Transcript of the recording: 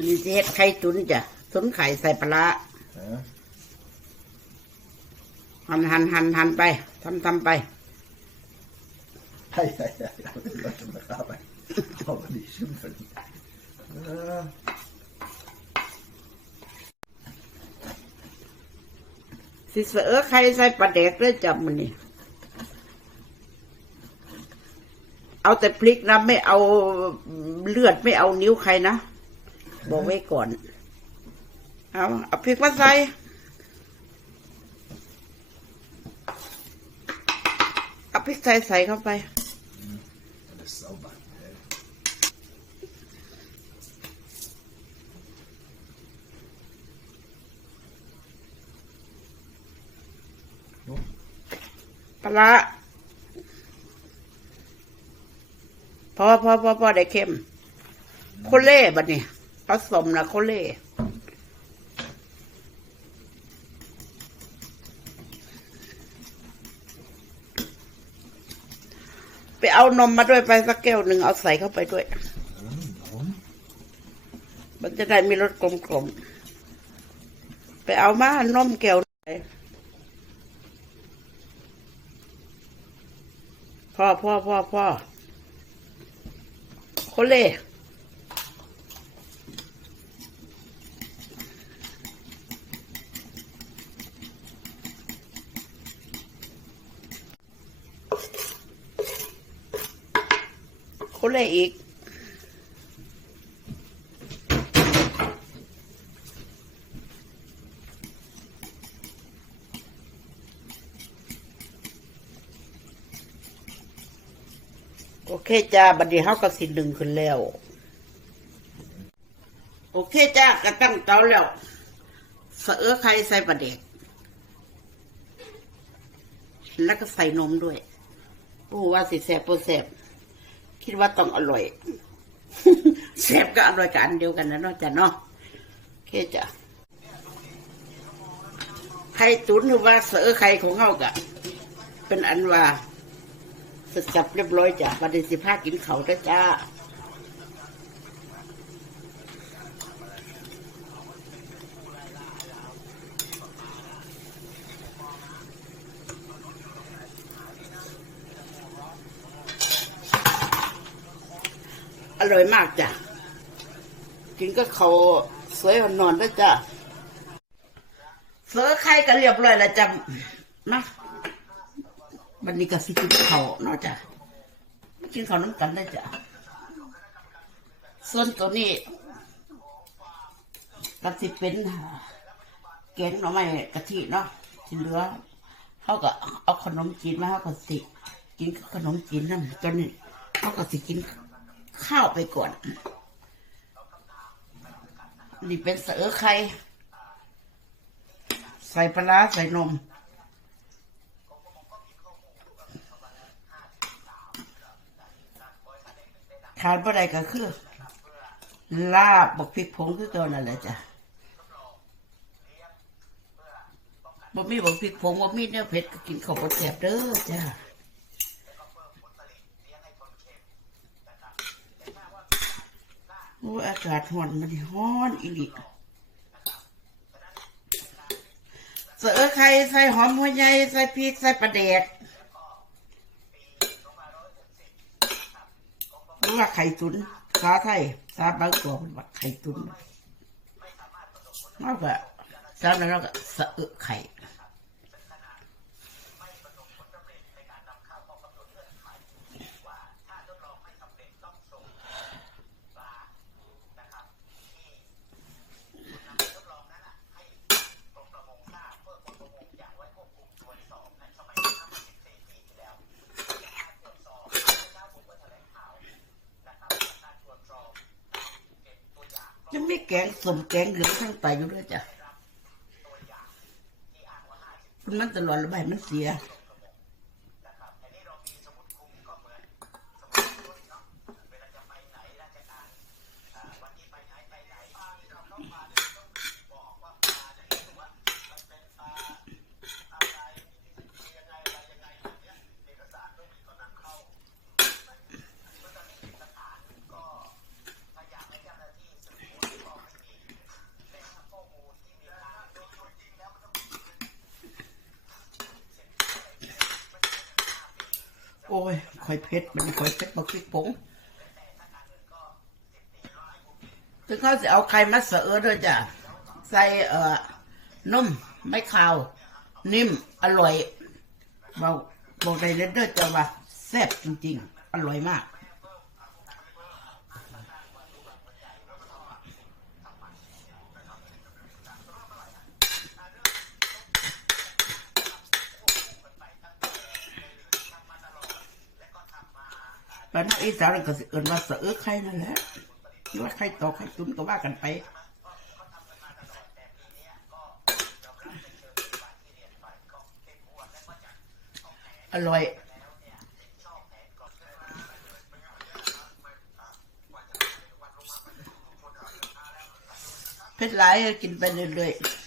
วันนี้สิเฮ็ดไข่ตุ๋นจ้ะตุ๋นไข่ใส่ปลาร้าฮะหั่นหั่นหั่นหั่นไปทำทำไปใช่ใช่ใช่เอาไปรถมาเข้าไปเอาไปดิชิมไปเออสิเสือไข่ใส่ปลาแดกเลยจับมันนี่เอาแต่พริกนะไม่เอาเลือดไม่เอานิ้วใครนะ บอกไว้ก่อน เอาเอาพริกมาใส่เอาพริกใส่ใส่เข้าไปปลาร้าพอพอพอพอได้เค็มโคเล่บัดนี้ ผสมนะโคเล่ไปเอานมมาด้วยไปสักแก้วหนึ่งเอาใส่เข้าไปด้วยมันจะได้มีรสกลมๆ ไปเอามานมแก้วไหนพ่อพ่อพ่อพ่อโคเล่ เล่อีก โอเคจ้าบัดนี้เฮาก็สิดึงขึ้นแล้ว โอเคจ้าก็ตั้งเตาแล้วสะเอื้อไข่ใส่ปลาเด็ก แล้วก็ใส่นมด้วยโอ้ว่าสิแสบโปแสบ คิดว่าต้องอร่อยแสบก็อร่อยกันเดียวกันนะเนาะจ้ะเนาะเคจ้ะไข่ตุ๋นหรือว่าเสือไข่ของเขากะเป็นอันว่าสจับเรียบร้อยจ้ะประเดี๋ยวสิพากินเขาได้จ้า ร่อยมากจ้ะ กินก็เขาสวยนอนด้วยจ้ะเสือไข่กันเรียบร้อยแล้วจ้ะนะวันนี้ก็สิกินเขาเนาะจ้ะกินเขาน้ำกันได้จ้ะส่วนตัวนี้ก็สิเป็นแกงหน่อไม้กะทิเนาะที่เหลือเขาก็เอาขนมจีนมาเขาก็สิกินขนมจีนนั่นตัวนี้เขาก็สิกิน ข้าวไปก่อน นี่เป็นเสือไข่ใส่ปลาใส่นมขาดบ่ได้ก็คือ ลาบบกพริกผงคือเก่านั่นแหละจ้ะบ่มีบกพริกผงบ่มีเนื้อเผ็ดก็กินข้าวบ่แซ่บเด้อจ้ะ โอ้อากาศร้อนมันร้อนอีหลีเสือไข่ใส่หอมหัวใหญ่ใส่พริกใส่ปลาแดกหรือว่าไข่ตุนสาไทยสาบางตัวเป็นว่าไข่ตุนมากกว่าสาแล้วเราก็สะอึกไข่ ยังไม่แกงสมแกงเหลืองทั้งไปอยู่ด้วยจ้ะคุณมันตลอดระบายมันเสีย โอ้ยค่อยเพ็ดมันค่อยเผ็ดบักพริกผงถึงเขาจะเอาไข่มาเสือด้วยจ้ะ ใส่เอ่อนุ่มไม่ขาว นิ่มอร่อยบอกบอกได้เลยเด้อจ้ะว่าแซ่บจริง ๆ อร่อยมาก อนนั้นอีสานก็สิเอินว่าเสือไข่นั่นแหละว่าไข่ตอกไข่ตุ้นก็ว่ากันไปอร่อยเผ็ดหลายกินไปเรื่อยๆ